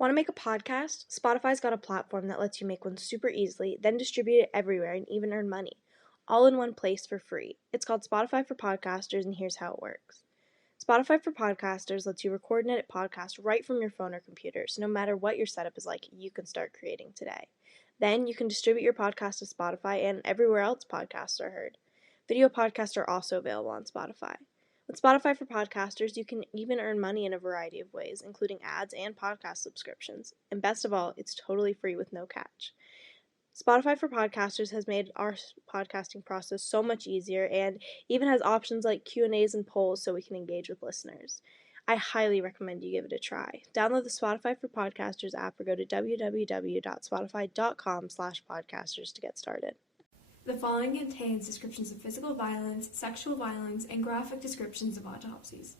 Want to make a podcast? Spotify's got a platform that lets you make one super easily, then distribute it everywhere and even earn money, all in one place for free. It's called Spotify for Podcasters, and here's how it works. Spotify for Podcasters lets you record and edit podcasts right from your phone or computer, so no matter what your setup is like, you can start creating today. Then you can distribute your podcast to Spotify and everywhere else podcasts are heard. Video podcasts are also available on Spotify. With Spotify for Podcasters, you can even earn money in a variety of ways, including ads and podcast subscriptions. And best of all, it's totally free with no catch. Spotify for Podcasters has made our podcasting process so much easier and even has options like Q&As and polls so we can engage with listeners. I highly recommend you give it a try. Download the Spotify for Podcasters app or go to www.spotify.com/podcasters to get started. The following contains descriptions of physical violence, sexual violence, and graphic descriptions of autopsies.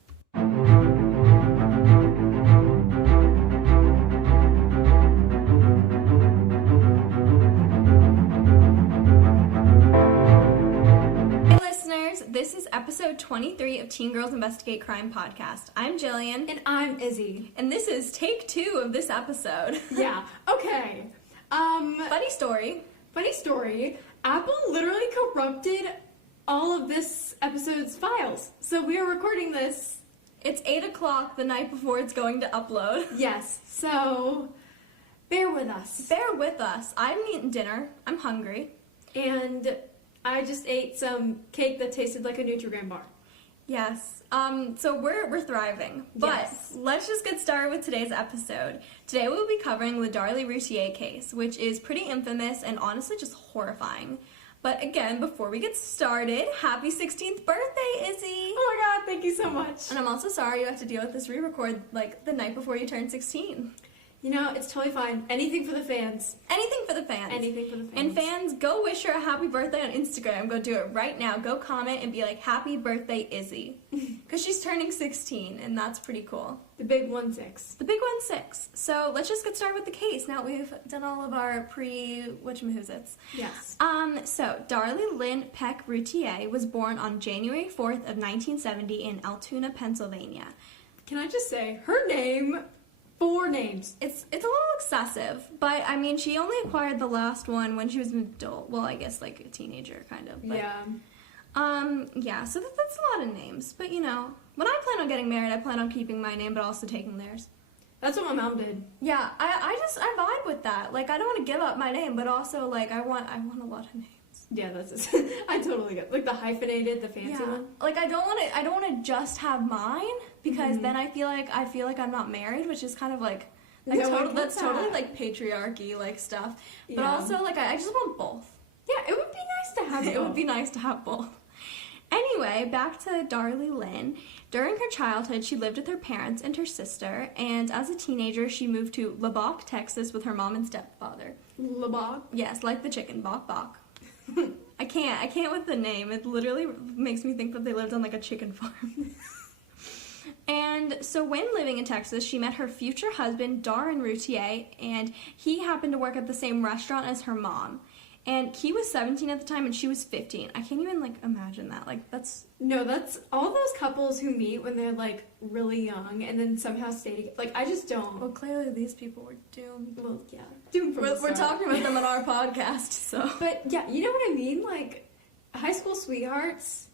Hey listeners, this is episode 23 of Teen Girls Investigate Crime podcast. I'm Jillian. And I'm Izzy. And this is take 2 of this episode. Yeah, okay. Funny story. Apple literally corrupted all of this episode's files. So we are recording this. It's 8 o'clock the night before it's going to upload. Yes, so bear with us. Bear with us. I haven't eaten dinner. I'm hungry. And I just ate some cake that tasted like a Nutri-Grain bar. Yes. So we're thriving. But Yes. Let's just get started with today's episode. Today we'll be covering the Darlie Routier case, which is pretty infamous and honestly just horrifying. But again, before we get started, happy 16th birthday, Izzy! Oh my god, thank you so much. And I'm also sorry you have to deal with this re-record like the night before you turn 16. You know, it's totally fine. Anything for the fans. Anything for the fans. Anything for the fans. And fans, go wish her a happy birthday on Instagram. Go do it right now. Go comment and be like, happy birthday, Izzy. Because she's turning 16, and that's pretty cool. The big 1-6. The big 1-6. So let's just get started with the case. Now we've done all of our pre-whatchamahoots. Yes. So Darlie Lynn Peck Routier was born on January 4th of 1970 in Altoona, Pennsylvania. Can I just say, her name... 4 names. It's a little excessive, but I mean, she only acquired the last one when she was an adult. Well, I guess like a teenager, kind of. But, Yeah. Yeah, so that's a lot of names. But you know, when I plan on getting married, I plan on keeping my name, but also taking theirs. That's what my mom did. Yeah, I vibe with that. Like, I don't want to give up my name, but also like I want a lot of names. Yeah, that's I totally get like the hyphenated, the fancy one. Like I don't want to just have mine because then I feel like I'm not married, which is kind of like that's totally like patriarchy like stuff. But also like I just want both. Yeah, it would be nice to have both. It would be nice to have both. Anyway, back to Darlie Lynn. During her childhood, she lived with her parents and her sister, and as a teenager, she moved to Lubbock, Texas with her mom and stepfather. Lubbock? Yes, like the chicken, bok bok. I can't with the name. It literally makes me think that they lived on like a chicken farm. And so when living in Texas, she met her future husband, Darren Routier, and he happened to work at the same restaurant as her mom. And he was 17 at the time and she was 15. I can't even like imagine that. Like that's all those couples who meet when they're like really young and then somehow stay together. Like I just don't. Well, clearly these people were doomed. Well, yeah. Doomed from the We're start. talking about them on our podcast, so. But yeah, you know what I mean? Like high school sweethearts,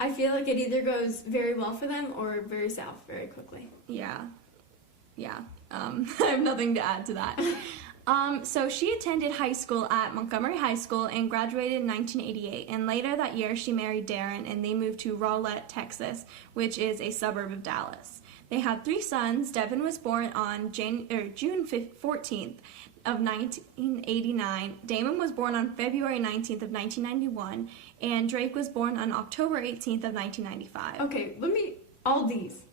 I feel like it either goes very well for them or very south very quickly. Yeah. I have nothing to add to that. So she attended high school at Montgomery High School and graduated in 1988. And later that year, she married Darren and they moved to Rowlett, Texas, which is a suburb of Dallas. They had 3 sons. Devin was born on June 14th of 1989. Damon was born on February 19th of 1991. And Drake was born on October 18th of 1995. Okay, all these.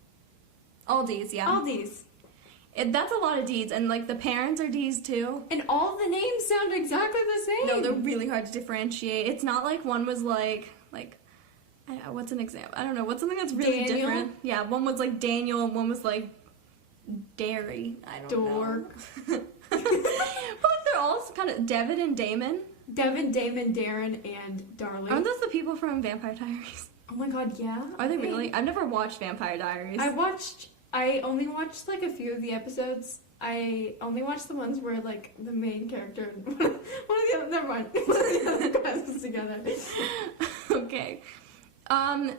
That's a lot of D's, and like the parents are D's too. And all the names sound exactly the same. No, they're really hard to differentiate. It's not like one was like what's an example? I don't know. What's something that's really Daniel? different? Yeah, one was like Daniel and one was like Dairy. I don't know. But they're all kind of Devin and Damon. Devin, Damon, Darren, and Darlie. Aren't those the people from Vampire Diaries? Oh my god, yeah. Are they really? I've never watched Vampire Diaries. I only watched like a few of the episodes, I only watched the ones where, like, the main character and one of the other, never mind, one of the other guys was together. Okay.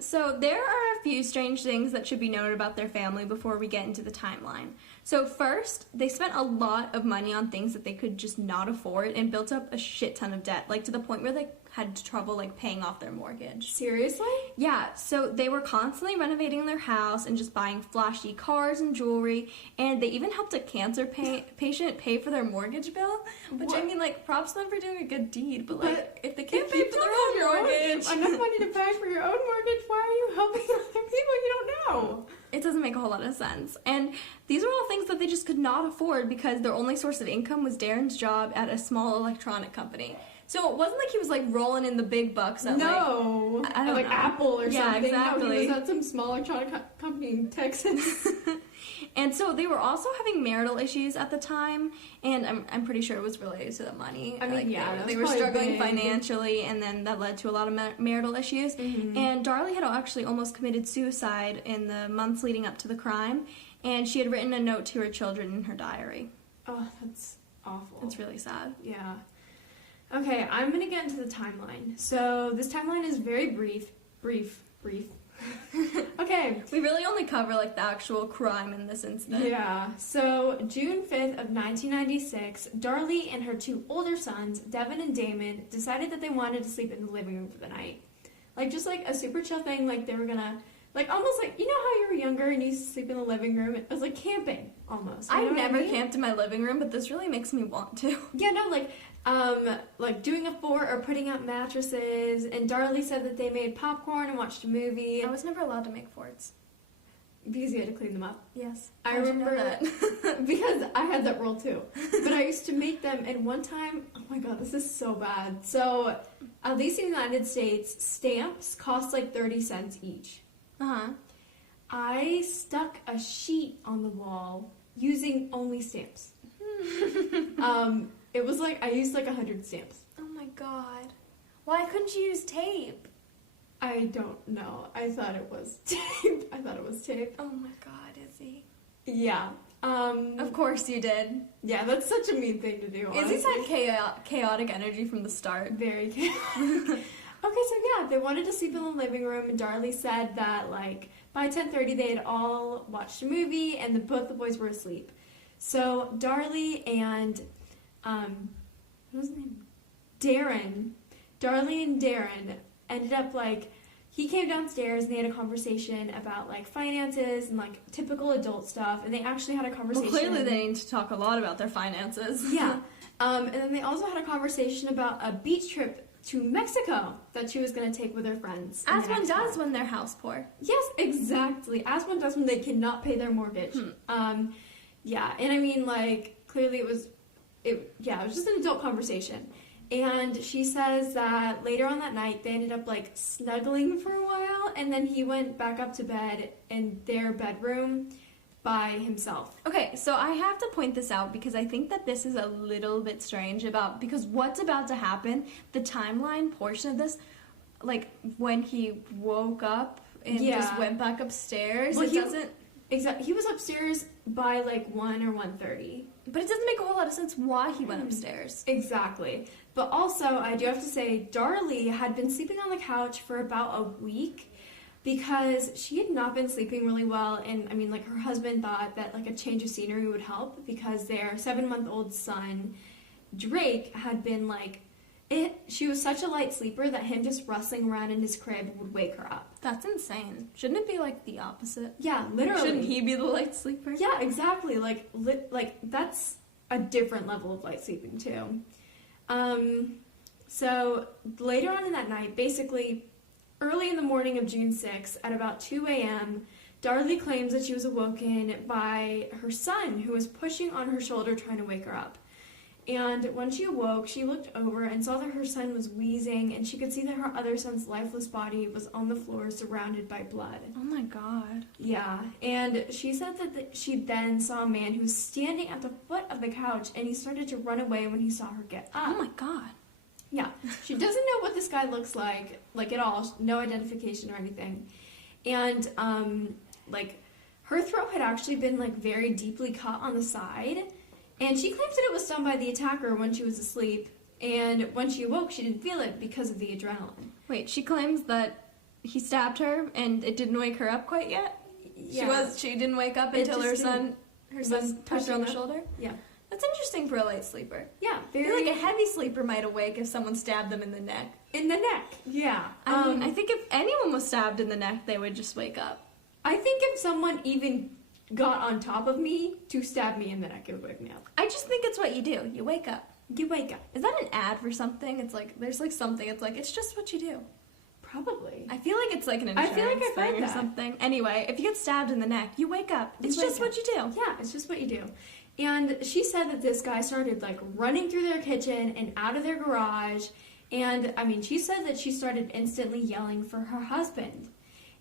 So there are a few strange things that should be noted about their family before we get into the timeline. So first, they spent a lot of money on things that they could just not afford and built up a shit ton of debt, like to the point where they had trouble like paying off their mortgage. Seriously? Yeah, so they were constantly renovating their house and just buying flashy cars and jewelry, and they even helped a cancer patient pay for their mortgage bill, which What? I mean, like, props to them for doing a good deed, but like, But if they can't If pay you for their don't own have mortgage, enough money to pay for your own mortgage, why are you helping other people you don't know? it doesn't make a whole lot of sense. And these were all things that they just could not afford because their only source of income was Darren's job at a small electronic company. So it wasn't like he was like rolling in the big bucks at No, I don't like know. Apple or Yeah, something. No, exactly. he was at some small electronic company in Texas. And so they were also having marital issues at the time, and I'm pretty sure it was related to the money. I mean, like, yeah, they that's were probably struggling big. financially, and then that led to a lot of marital issues. Mhm. And Darlie had actually almost committed suicide in the months leading up to the crime, and she had written a note to her children in her diary. Oh, that's awful. It's really sad. Yeah. Okay, I'm gonna get into the timeline. So this timeline is very brief. Okay. We really only cover like the actual crime in this incident. Yeah. So June 5th of 1996, Darlie and her two older sons, Devin and Damon, decided that they wanted to sleep in the living room for the night. Like just like a super chill thing. Like they were gonna, like almost like you know how you were younger and you used to sleep in the living room. It was like camping almost. You know I've what I never mean? camped in my living room, but this really makes me want to. Yeah, no, like doing a fort or putting out mattresses. And Darlie said that they made popcorn and watched a movie I was never allowed to make forts. because you had to clean them up. Yes. I How'd you know remember that? because I had that rule too. But I used to make them, and one time, oh my god, this is so bad. So, at least in the United States, stamps cost like 30 cents each. Uh-huh. I stuck a sheet on the wall using only stamps. It was like I used like 100 stamps. Oh my god. Why couldn't you use tape? I don't know. I thought it was tape. Oh my god, Izzy. Yeah. Of course you did. Yeah, that's such a mean thing to do. Izzy's honestly. had chaotic energy from the start. Very chaotic. Okay, so yeah, they wanted to sleep in the living room, and Darlie said that like by 10:30 they had all watched a movie, and both the boys were asleep. So Darlie and what was his name? Darlie and Darren ended up like he came downstairs and they had a conversation about like finances and like typical adult stuff, and they actually had a conversation. Well, clearly they need to talk a lot about their finances. Yeah. And then they also had a conversation about a beach trip to Mexico that she was going to take with her friends. in As the one next does month. when they're house poor. Yes, exactly. As one does when they cannot pay their mortgage. Yeah, and I mean, like, clearly it was just an adult conversation. And she says that later on that night, they ended up, like, snuggling for a while, and then he went back up to bed in their bedroom by himself. Okay, so I have to point this out because I think that this is a little bit strange because what's about to happen, the timeline portion of this, like when he woke up and Yeah. just went back upstairs, Well, it doesn't, Exactly. He was upstairs by, like, 1 or 1:30. but it doesn't make a whole lot of sense why he went upstairs. Exactly. But also, I do have to say, Darlie had been sleeping on the couch for about a week because she had not been sleeping really well. And, I mean, like, her husband thought that, like, a change of scenery would help because their 7-month-old son, Drake, had been, like, she was such a light sleeper that him just rustling around in his crib would wake her up. That's insane. Shouldn't it be like the opposite? Yeah, literally. Shouldn't he be the light sleeper? Yeah, exactly. Like that's a different level of light sleeping too. So later on in that night, basically early in the morning of June 6th at about 2 a.m., Darlie claims that she was awoken by her son who was pushing on her shoulder trying to wake her up. And when she awoke, she looked over and saw that her son was wheezing, and she could see that her other son's lifeless body was on the floor surrounded by blood. Oh my god. Yeah, and she said that she then saw a man who was standing at the foot of the couch, and he started to run away when he saw her get up. Oh my god. Yeah, she doesn't know what this guy looks like at all, no identification or anything. And, like, her throat had actually been, like, very deeply cut on the side, and she claims that it was done by the attacker when she was asleep, and when she awoke, she didn't feel it because of the adrenaline. Wait, she claims that he stabbed her and it didn't wake her up quite yet? Yeah. She didn't wake up until her son touched her on the shoulder? Yeah. That's interesting for a light sleeper. Yeah, I feel like a heavy sleeper might awake if someone stabbed them in the neck. In the neck, yeah. I mean, I think if anyone was stabbed in the neck, they would just wake up. I think if someone even got on top of me to stab me in the neck, it would wake me up. I just think it's what you do. You wake up. You wake up. Is that an ad for something? It's like, there's like something, it's like, it's just what you do. Probably. I feel like it's like an insurance I've read thing or that. something. Anyway, if you get stabbed in the neck, you wake up. It's just what you do. Yeah, it's just what you do. And she said that this guy started, like, running through their kitchen and out of their garage. And, I mean, she said that she started instantly yelling for her husband.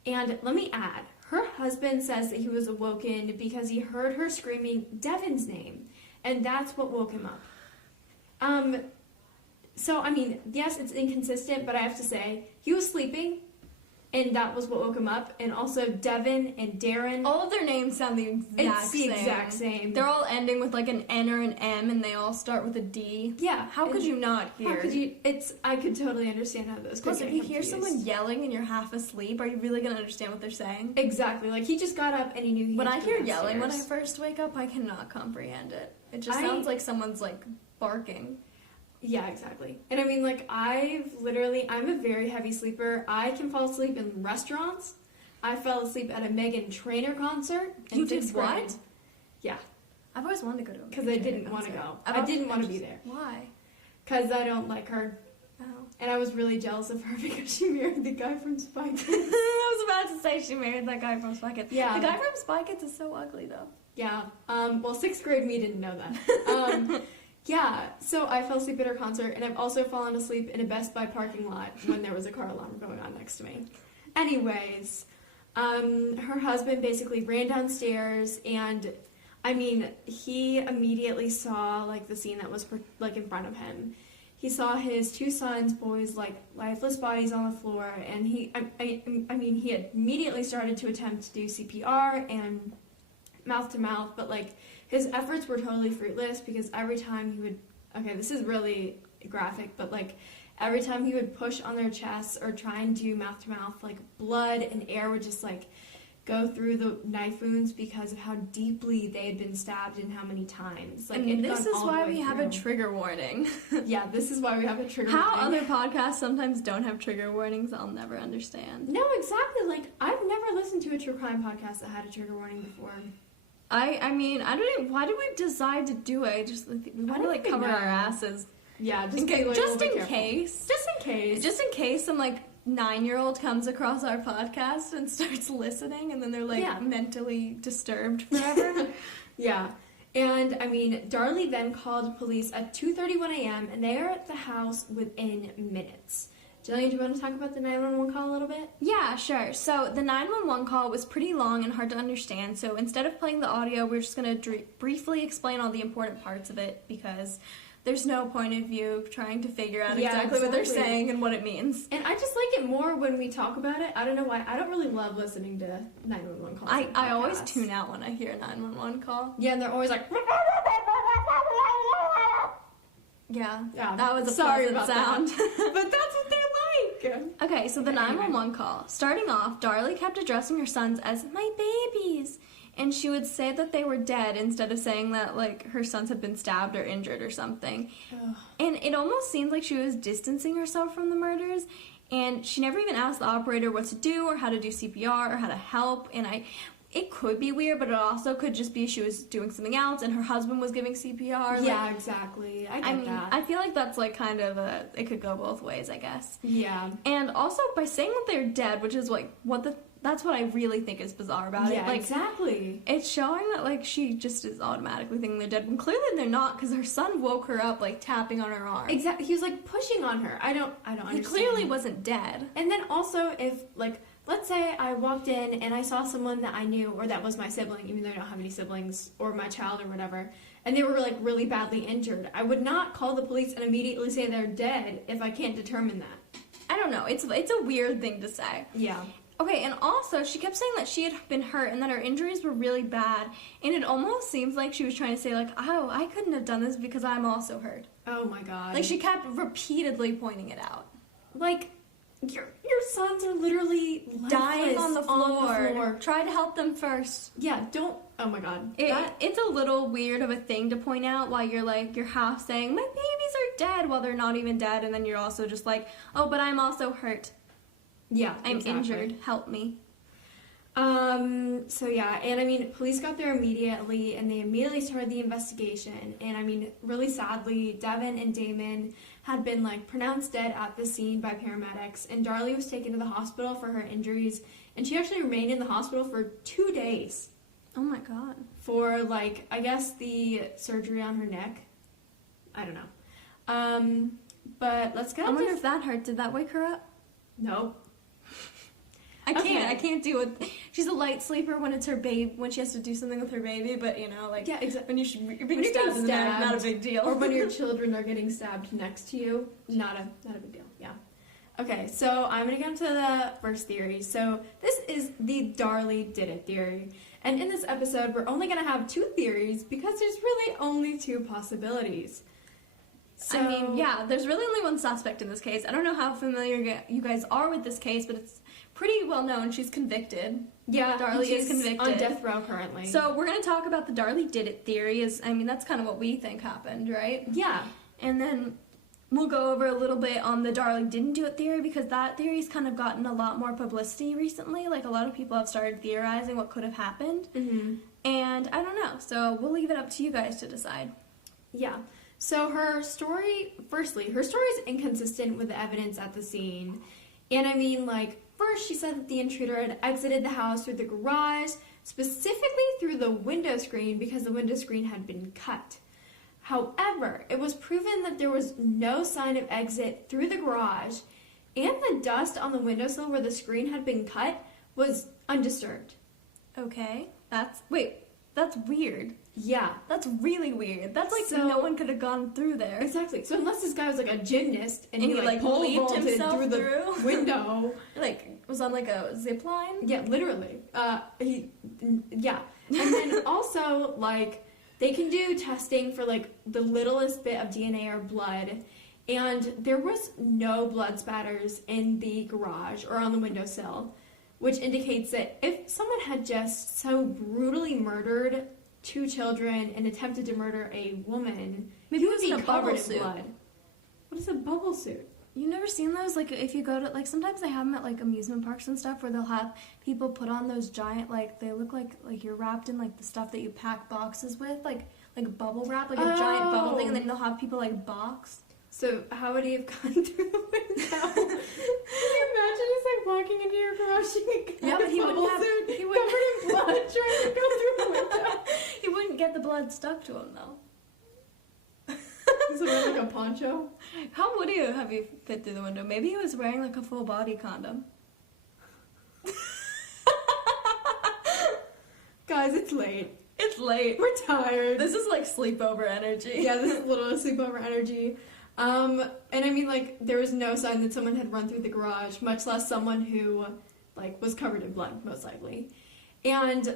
And let me add, her husband says that he was awoken because he heard her screaming Devin's name. And that's what woke him up. So, I mean, yes, it's inconsistent, but I have to say, he was sleeping, and that was what woke him up. And also, Devin and Darren. All of their names sound the exact same. They're all ending with like an N or an M, and they all start with a D. Yeah. How could you not hear? How could you? I could totally understand how those. Plus, if you hear someone yelling and you're half asleep, are you really gonna understand what they're saying? Exactly. Like, he just got up and he knew he When had I to hear go yelling when I downstairs. first wake up, I cannot comprehend it. It just sounds like someone's like barking. Yeah, exactly. And I mean, like, I'm a very heavy sleeper. I can fall asleep in restaurants. I fell asleep at a Meghan Trainor concert. You did what? Grade. Yeah. I've always wanted to go to a Because I didn't want to go. I didn't want to be there. Why? Because I don't like her. Oh. And I was really jealous of her because she married the guy from Spy Kids. I was about to say she married that guy from Spy Kids. Yeah. The guy from Spy Kids is so ugly, though. Yeah. Well, 6th grade me didn't know that. Yeah, so I fell asleep at her concert, and I've also fallen asleep in a Best Buy parking lot when there was a car alarm going on next to me. Anyways, her husband basically ran downstairs, and, I mean, he immediately saw, like, the scene that was, like, in front of him. He saw his 2 sons, boys, like, lifeless bodies on the floor, and he immediately started to attempt to do CPR and mouth-to-mouth, but, like, his efforts were totally fruitless because every time he would, okay, this is really graphic, but, like, every time he would push on their chests or try and do mouth-to-mouth, like, blood and air would just, like, go through the knife wounds because of how deeply they had been stabbed and how many times. Like, and this is why we have a trigger warning. Yeah, this is why we have a trigger warning. How other podcasts sometimes don't have trigger warnings, I'll never understand. No, exactly. Like, I've never listened to a true crime podcast that had a trigger warning before. I mean, I don't even, why did we decide to do it? Just, we want to, like, cover our asses. Yeah, just in case. Just in case some, like, 9-year-old comes across our podcast and starts listening, and then they're, like, mentally disturbed forever. Yeah. And, I mean, Darlie then called police at 2:31 a.m., and they are at the house within minutes. Jillian, do you want to talk about the 911 call a little bit? Yeah, sure. So the 911 call was pretty long and hard to understand, so instead of playing the audio, we're just going to briefly explain all the important parts of it, because there's no point of view trying to figure out exactly what they're saying and what it means. And I just like it more when we talk about it. I don't know why. I don't really love listening to 911 calls. I always tune out when I hear a 911 call. Yeah, and they're always like... Yeah, yeah, that was a pleasant sound. But that's what they're like. Okay, so the 911 call. Starting off, Darlie kept addressing her sons as my babies. And she would say that they were dead instead of saying that, like, her sons had been stabbed or injured or something. Ugh. And it almost seemed like she was distancing herself from the murders. And she never even asked the operator what to do or how to do CPR or how to help. And it could be weird, but it also could just be she was doing something else and her husband was giving CPR. Yeah, exactly. I get that. I feel like that's, like, kind of it could go both ways, I guess. Yeah. And also, by saying that they're dead, which is, like, that's what I really think is bizarre about it. Like, exactly. It's showing that, like, she just is automatically thinking they're dead. When clearly they're not, because her son woke her up, like, tapping on her arm. Exactly. He was, like, pushing on her. I don't understand. He clearly wasn't dead. And then also, if, like, let's say I walked in and I saw someone that I knew, or that was my sibling, even though I don't have any siblings, or my child or whatever, and they were, like, really badly injured, I would not call the police and immediately say they're dead if I can't determine that. I don't know. It's a weird thing to say. Yeah. Okay, and also, she kept saying that she had been hurt and that her injuries were really bad. And it almost seems like she was trying to say, like, oh, I couldn't have done this because I'm also hurt. Oh my god. Like, she kept repeatedly pointing it out. Like, your sons are literally Dying on the floor. floor. Try to help them first. Yeah, don't. Oh my god. It's a little weird of a thing to point out while you're half saying, my babies are dead, while they're not even dead. And then you're also just like, oh, but I'm also hurt. Yeah, I'm exactly. injured. Help me. So yeah, and I mean, police got there immediately, and they immediately started the investigation. And I mean, really sadly, Devin and Damon had been like pronounced dead at the scene by paramedics, and Darlie was taken to the hospital for her injuries, and she actually remained in the hospital for 2 days. Oh my god. For like, I guess the surgery on her neck. I don't know. But let's get. I wonder if that hurt. Did that wake her up? Nope. I can't do it. She's a light sleeper when it's her baby, when she has to do something with her baby, but you know, like, yeah, exactly. when you're being stabbed in the neck, not a big deal. Or when your children are getting stabbed next to you, not a big deal. Yeah. Okay, so I'm gonna get into the first theory. So this is the Darlie did it theory, and in this episode, we're only gonna have 2 theories because there's really only 2 possibilities. So, I mean, yeah, there's really only one suspect in this case. I don't know how familiar you guys are with this case, but it's pretty well known. She's convicted. Yeah, Darlie is convicted. On death row currently. So we're going to talk about the Darlie did it theory. That's kind of what we think happened, right? Yeah. And then we'll go over a little bit on the Darlie didn't do it theory, because that theory's kind of gotten a lot more publicity recently. Like, a lot of people have started theorizing what could have happened. Mm-hmm. And I don't know. So we'll leave it up to you guys to decide. Yeah. So her story is inconsistent with the evidence at the scene. And I mean, like, first she said that the intruder had exited the house through the garage, specifically through the window screen because the window screen had been cut. However, it was proven that there was no sign of exit through the garage, and the dust on the windowsill where the screen had been cut was undisturbed. Okay. That's weird. Yeah. That's really weird. That's like, So- no one could have gone through there. Exactly. So unless this guy was like a gymnast and he like leaped pole vaulted himself through the window. Like, was on like a zip line? Yeah, literally. Yeah. And then also, like, they can do testing for like the littlest bit of DNA or blood, and there was no blood spatters in the garage or on the windowsill, which indicates that if someone had just so brutally murdered 2 children and attempted to murder a woman, Maybe he it would was be in a covered bubble in suit. blood. What is a bubble suit? You've never seen those? Like, if you go to, like, sometimes they have them at, like, amusement parks and stuff, where they'll have people put on those giant, like, they look like you're wrapped in, like, the stuff that you pack boxes with, like bubble wrap, like a giant bubble thing, and then they'll have people, like, box. So how would he have gone through the window? Can you imagine just like walking into your garage and Yeah, but he wouldn't have, he wouldn't covered in blood trying to go through the window. He wouldn't get the blood stuck to him, though. So wearing like a poncho? How would he have you fit through the window? Maybe he was wearing, like, a full body condom. Guys, it's late. It's late. We're tired. This is, like, sleepover energy. Yeah, this is a little sleepover energy. And I mean, like, there was no sign that someone had run through the garage, much less someone who, like, was covered in blood, most likely. And,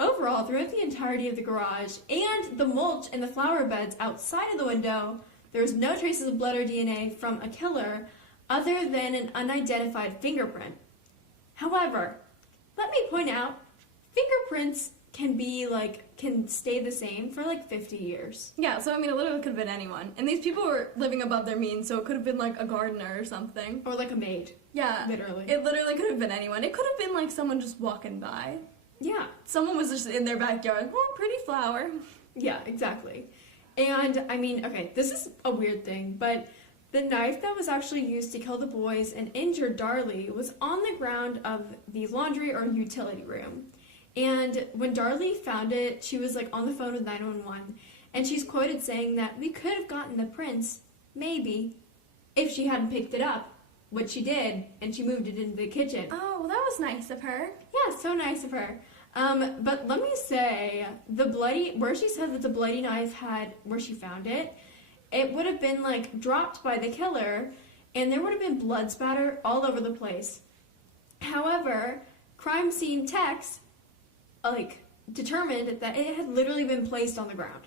overall, throughout the entirety of the garage and the mulch and the flower beds outside of the window, there was no traces of blood or DNA from a killer other than an unidentified fingerprint. However, let me point out, fingerprints can stay the same for like 50 years. Yeah, so I mean, it literally could have been anyone. And these people were living above their means, so it could have been like a gardener or something. Or like a maid. Yeah. Literally. It literally could have been anyone. It could have been like someone just walking by. Yeah. Someone was just in their backyard. Oh, pretty flower. Yeah, exactly. And I mean, okay, this is a weird thing, but the knife that was actually used to kill the boys and injure Darlie was on the ground of the laundry or utility room. And when Darlie found it, she was like on the phone with 911, and she's quoted saying that we could have gotten the prints, maybe, if she hadn't picked it up, which she did, and she moved it into the kitchen. Oh, well, that was nice of her. Yeah, so nice of her. But let me say, where she said that the bloody knife where she found it, it would have been like dropped by the killer, and there would have been blood spatter all over the place. However, crime scene techs, determined that it had literally been placed on the ground,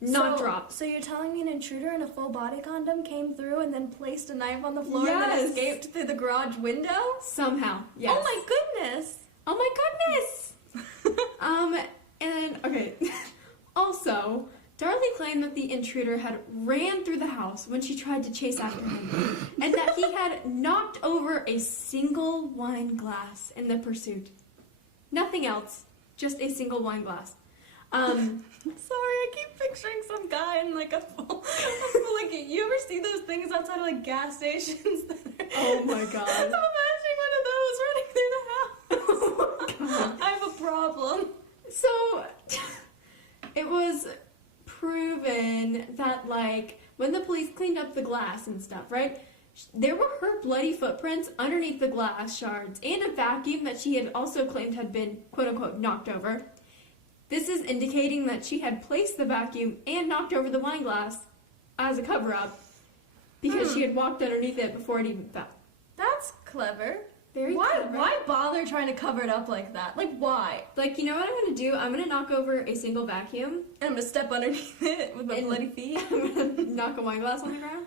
not dropped. So you're telling me an intruder in a full body condom came through and then placed a knife on the floor and Yes. then escaped through the garage window? Somehow, yes. Oh my goodness! Oh my goodness! And, okay. Also, Darlie claimed that the intruder had ran through the house when she tried to chase after him, and that he had knocked over a single wine glass in the pursuit. Nothing else, just a single wine glass. Sorry, I keep picturing some guy in like a full like, you ever see those things outside of like gas stations? Oh my god. I'm imagining one of those running through the house. Oh my god. I have a problem. So, it was proven that, like, when the police cleaned up the glass and stuff, right, there were her bloody footprints underneath the glass shards and a vacuum that she had also claimed had been, quote-unquote, knocked over. This is indicating that she had placed the vacuum and knocked over the wine glass as a cover-up because she had walked underneath it before it even fell. That's clever. Very clever. Why bother trying to cover it up like that? Like, why? Like, you know what I'm going to do? I'm going to knock over a single vacuum. And I'm going to step underneath it with my bloody feet. I'm going to knock a wine glass on the ground.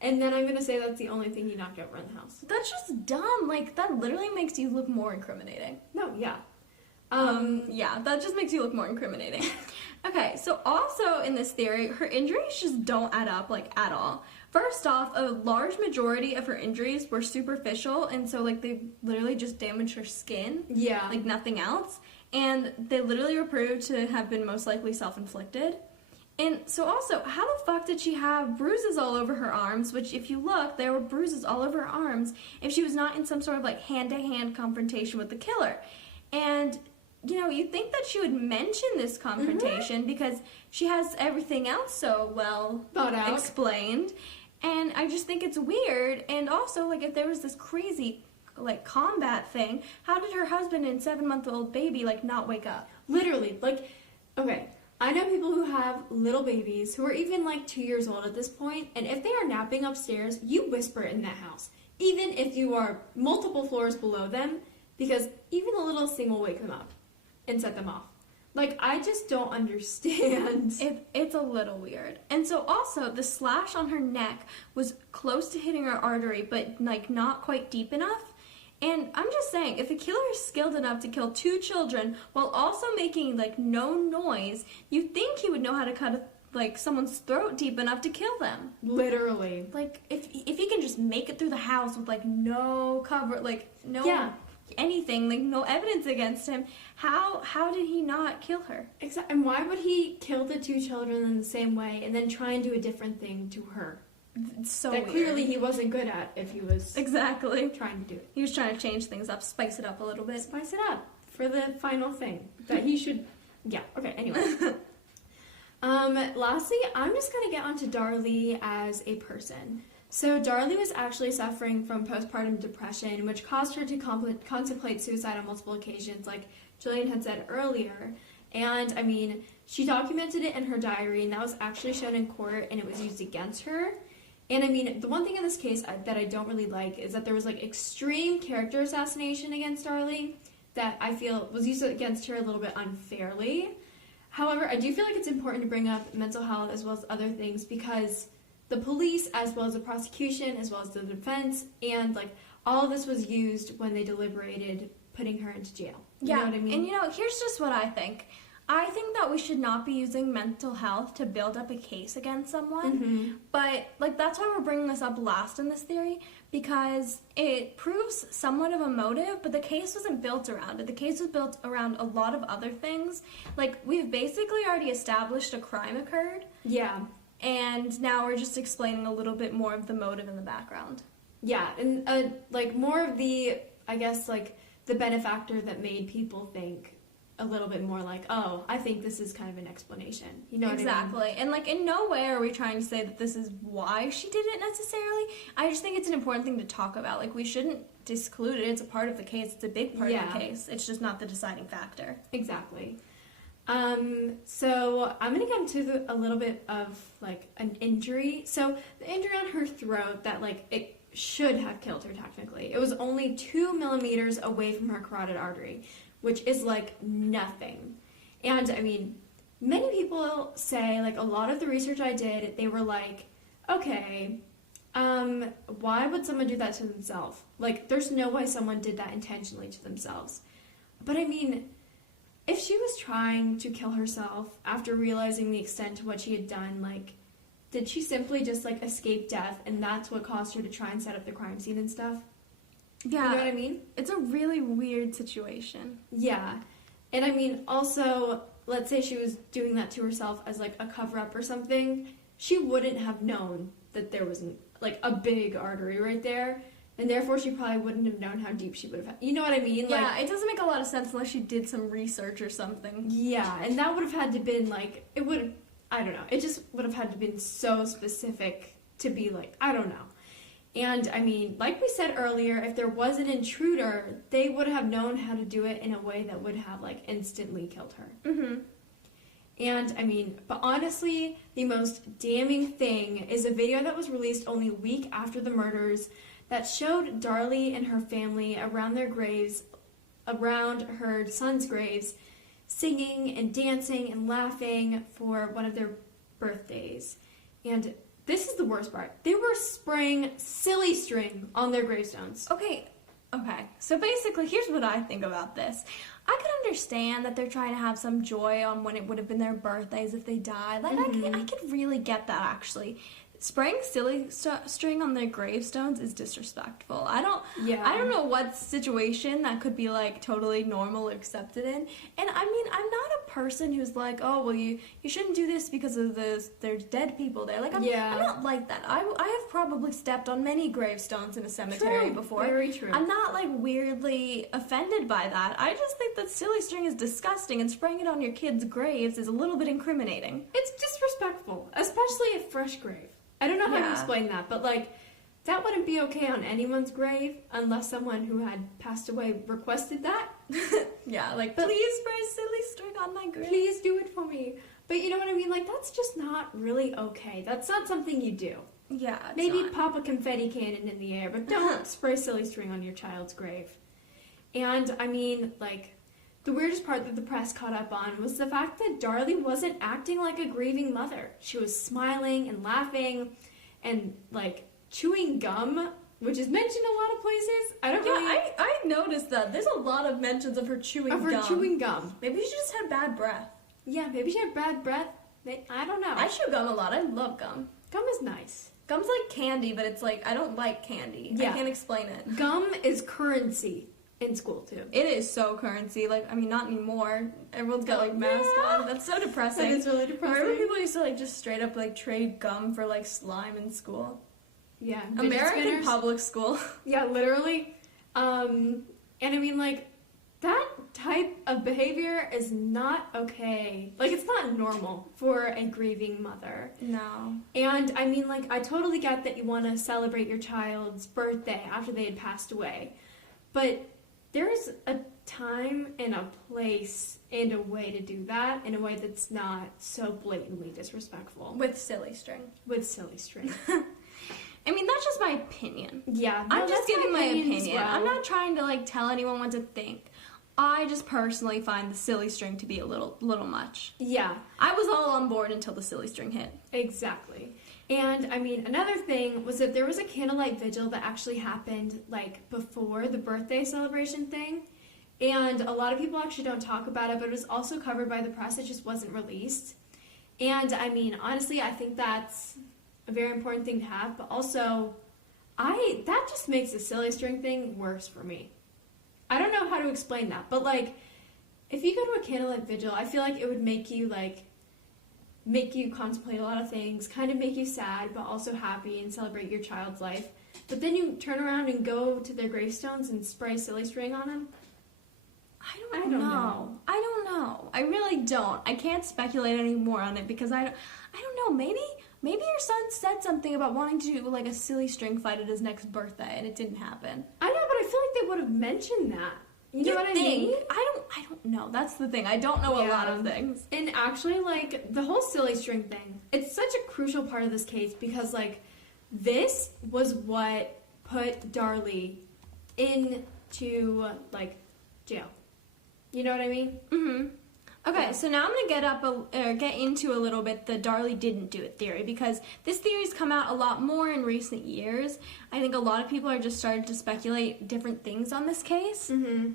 And then I'm going to say that's the only thing you knocked over in the house. That's just dumb. Like, that literally makes you look more incriminating. No, yeah. Yeah, that just makes you look more incriminating. Okay, so also in this theory, her injuries just don't add up, like, at all. First off, a large majority of her injuries were superficial, and so, like, they literally just damaged her skin. Yeah. Like, nothing else. And they literally were proved to have been most likely self-inflicted. And so also, how the fuck did she have bruises all over her arms, which if you look, there were bruises all over her arms, if she was not in some sort of, like, hand-to-hand confrontation with the killer? And, you know, you'd think that she would mention this confrontation because she has everything else so well thought out, explained. And I just think it's weird. And also, like, if there was this crazy, like, combat thing, how did her husband and 7-month-old baby, like, not wake up? Literally. Like, okay, I know people who have little babies who are even, like, 2 years old at this point, and if they are napping upstairs, you whisper in that house. Even if you are multiple floors below them, because even a little thing will wake them up and set them off. Like, I just don't understand. It's a little weird. And so also, the slash on her neck was close to hitting her artery, but, like, not quite deep enough. And I'm just saying, if a killer is skilled enough to kill 2 children while also making, like, no noise, you'd think he would know how to cut, like, someone's throat deep enough to kill them. Literally. Like, if he can just make it through the house with, like, no cover, like, no anything, like, no evidence against him, how did he not kill her? Exactly. And why would he kill the 2 children in the same way and then try and do a different thing to her? It's so that weird. Clearly he wasn't good at if he was exactly trying to do it. He was trying to change things up, spice it up a little bit. Spice it up for the final thing that he should. Yeah. Okay. Anyway. Lastly, I'm just gonna get onto Darlie as a person. So Darlie was actually suffering from postpartum depression, which caused her to contemplate suicide on multiple occasions, like Jillian had said earlier. And I mean, she documented it in her diary, and that was actually shown in court, and it was used against her. And I mean, the one thing in this case that I don't really like is that there was, like, extreme character assassination against Darlie that I feel was used against her a little bit unfairly. However, I do feel like it's important to bring up mental health as well as other things because the police, as well as the prosecution, as well as the defense, and, like, all of this was used when they deliberated putting her into jail. You know what I mean? And, you know, here's just what I think. I think that we should not be using mental health to build up a case against someone. But, like, that's why we're bringing this up last in this theory, because it proves somewhat of a motive, but the case wasn't built around it. The case was built around a lot of other things. Like, we've basically already established a crime occurred. Yeah. And now we're just explaining a little bit more of the motive in the background. Yeah, and, like, more of the, I guess, like, the benefactor that made people think a little bit more like, oh, I think this is kind of an explanation. You know what I mean? Exactly. And, like, in no way are we trying to say that this is why she did it necessarily. I just think it's an important thing to talk about. Like, we shouldn't disclude it. It's a part of the case. It's a big part of the case. It's just not the deciding factor. Exactly. So I'm going to get into a little bit of, like, an injury. So the injury on her throat that, like, it should have killed her technically. It was only 2 millimeters away from her carotid artery, which is like nothing. And I mean, many people say, like, a lot of the research I did, they were like, okay, why would someone do that to themselves? Like, there's no way someone did that intentionally to themselves. But I mean, if she was trying to kill herself after realizing the extent to what she had done, like, did she simply just, like, escape death, and that's what caused her to try and set up the crime scene and stuff? Yeah. You know what I mean? It's a really weird situation. Yeah. And I mean, also, let's say she was doing that to herself as, like, a cover-up or something, she wouldn't have known that there was, like, a big artery right there, and therefore she probably wouldn't have known how deep she would have had. You know what I mean? Yeah, like, it doesn't make a lot of sense unless she did some research or something. Yeah, and that would have had to been, like, it would, I don't know, it just would have had to been so specific to be, like, I don't know. And, I mean, like we said earlier, if there was an intruder, they would have known how to do it in a way that would have, like, instantly killed her. Mm-hmm. And, I mean, but honestly, the most damning thing is a video that was released only a week after the murders that showed Darlie and her family around their graves, around her son's graves, singing and dancing and laughing for one of their birthdays. And this is the worst part. They were spraying silly string on their gravestones. Okay. So basically, here's what I think about this. I could understand that they're trying to have some joy on when it would have been their birthdays if they died. Like, I could really get that, actually. Spraying silly string on their gravestones is disrespectful. I don't know what situation that could be, like, totally normal or accepted in. And I mean, I'm not a person who's like, oh, well, you shouldn't do this because of there's dead people there. Like, I'm not like that. I have probably stepped on many gravestones in a cemetery before. Very true. I'm not, like, weirdly offended by that. I just think that silly string is disgusting, and spraying it on your kids' graves is a little bit incriminating. It's disrespectful, especially a fresh grave. I don't know how to explain that, but, like, that wouldn't be okay on anyone's grave unless someone who had passed away requested that. Yeah, like, please spray silly string on my grave. Please do it for me. But you know what I mean? Like, that's just not really okay. That's not something you do. Yeah, Maybe pop a confetti cannon in the air, but don't spray silly string on your child's grave. And, I mean, like, the weirdest part that the press caught up on was the fact that Darlie wasn't acting like a grieving mother. She was smiling and laughing and, like, chewing gum, which is mentioned a lot of places. I noticed that. There's a lot of mentions of her chewing gum. Maybe she just had bad breath. Yeah, maybe she had bad breath. I don't know. I chew gum a lot. I love gum. Gum is nice. Gum's like candy, but it's like, I don't like candy. Yeah. I can't explain it. Gum is currency. In school, too. It is so currency. Like, I mean, not anymore. Everyone's got, like, masks on. That's so depressing. That is really depressing. Remember people used to, like, just straight up, like, trade gum for, like, slime in school? Yeah. American public school. Yeah, literally. And I mean, like, that type of behavior is not okay. Like, it's not normal for a grieving mother. No. And I mean, like, I totally get that you want to celebrate your child's birthday after they had passed away. But there's a time and a place and a way to do that in a way that's not so blatantly disrespectful. With silly string. I mean, that's just my opinion. Yeah. I'm just giving my opinion. Well. I'm not trying to, like, tell anyone what to think. I just personally find the silly string to be a little much. Yeah. I was all on board until the silly string hit. Exactly. And, I mean, another thing was that there was a candlelight vigil that actually happened, like, before the birthday celebration thing. And a lot of people actually don't talk about it, but it was also covered by the press. It just wasn't released. And, I mean, honestly, I think that's a very important thing to have. But also, that just makes the silly string thing worse for me. I don't know how to explain that. But, like, if you go to a candlelight vigil, I feel like it would make you, like, make you contemplate a lot of things, kind of make you sad, but also happy and celebrate your child's life. But then you turn around and go to their gravestones and spray silly string on them? I don't know. I don't know. I really don't. I can't speculate any more on it because I don't know. Maybe your son said something about wanting to do, like, a silly string fight at his next birthday, and it didn't happen. I know, but I feel like they would have mentioned that. You know what I mean? I don't know. That's the thing. I don't know a lot of things. And actually, like, the whole silly string thing, it's such a crucial part of this case because, like, this was what put Darlie into, like, jail. You know what I mean? Mm-hmm. Okay, so now I'm going to get into a little bit the Darlie didn't do it theory, because this theory's come out a lot more in recent years. I think a lot of people are just starting to speculate different things on this case. Mm-hmm.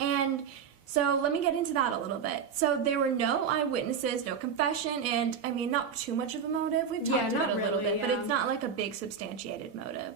And so let me get into that a little bit. So there were no eyewitnesses, no confession, and I mean, not too much of a motive. We've talked about it a little bit, but it's not like a big substantiated motive.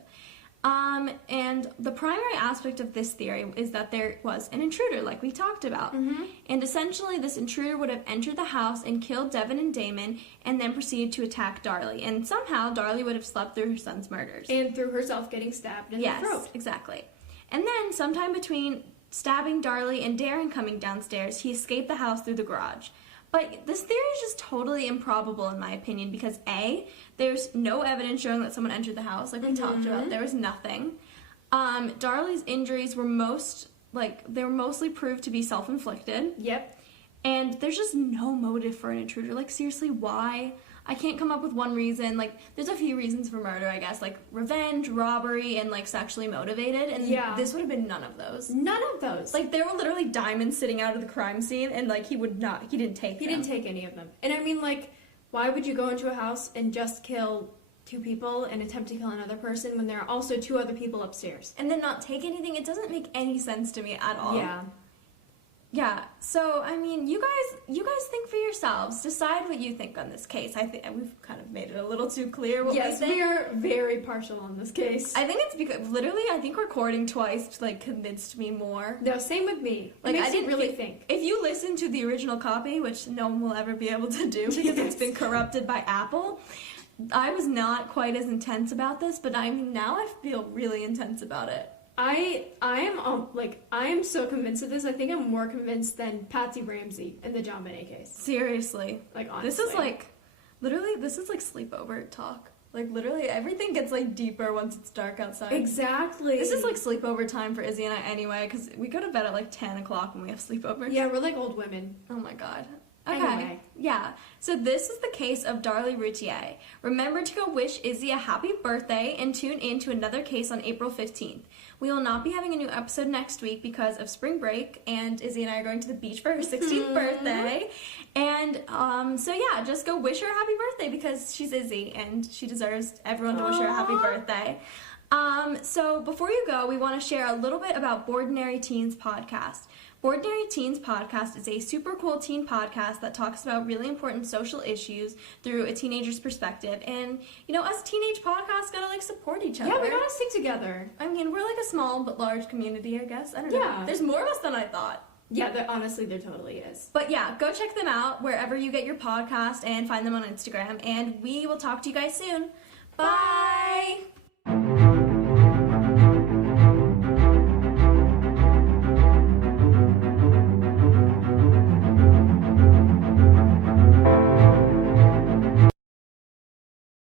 And the primary aspect of this theory is that there was an intruder, like we talked about. Mm-hmm. And essentially, this intruder would have entered the house and killed Devin and Damon, and then proceeded to attack Darlie. And somehow, Darlie would have slept through her son's murders. And through herself getting stabbed in the throat. Yes, exactly. And then, sometime between stabbing Darlie and Darren coming downstairs, he escaped the house through the garage. But this theory is just totally improbable in my opinion because A, there's no evidence showing that someone entered the house, like we talked about. There was nothing. Darlie's injuries were mostly proved to be self-inflicted. Yep. And there's just no motive for an intruder. Like, seriously, why? I can't come up with one reason. Like, there's a few reasons for murder, I guess. Like, revenge, robbery, and, like, sexually motivated. And this would have been none of those. None of those. Like, there were literally diamonds sitting out of the crime scene, and, like, he didn't take them. He didn't take any of them. And I mean, like, why would you go into a house and just kill 2 people and attempt to kill another person when there are also 2 other people upstairs? And then not take anything? It doesn't make any sense to me at all. Yeah. Yeah, so, I mean, you guys think for yourselves. Decide what you think on this case. I think we've kind of made it a little too clear what we think. Yes, we are very partial on this case. I think it's because, literally, I think recording twice, like, convinced me more. No, same with me. Like, I didn't really think. If you listen to the original copy, which no one will ever be able to do because it's been corrupted by Apple, I was not quite as intense about this, but I mean, now I feel really intense about it. I am so convinced of this. I think I'm more convinced than Patsy Ramsey in the John Bonet case. Seriously. Like, honestly. This is like sleepover talk. Like, literally, everything gets, like, deeper once it's dark outside. Exactly. This is, like, sleepover time for Izzy and I anyway, because we go to bed at, like, 10 o'clock when we have sleepovers. Yeah, we're like old women. Oh, my God. Okay. Anyway. Yeah. So this is the case of Darlie Routier. Remember to go wish Izzy a happy birthday and tune in to another case on April 15th. We will not be having a new episode next week because of spring break, and Izzy and I are going to the beach for her 16th birthday. And so yeah, just go wish her a happy birthday because she's Izzy and she deserves everyone to wish her a happy birthday. So before you go, we want to share a little bit about Bordinary Teens podcast. Bordinary Teens podcast is a super cool teen podcast that talks about really important social issues through a teenager's perspective. And, you know, us teenage podcasts gotta, like, support each other. Yeah, we gotta stick together. I mean, we're, like, a small but large community, I guess. I don't know. There's more of us than I thought. Yeah, honestly, there totally is. But yeah, go check them out wherever you get your podcast and find them on Instagram. And we will talk to you guys soon. Bye!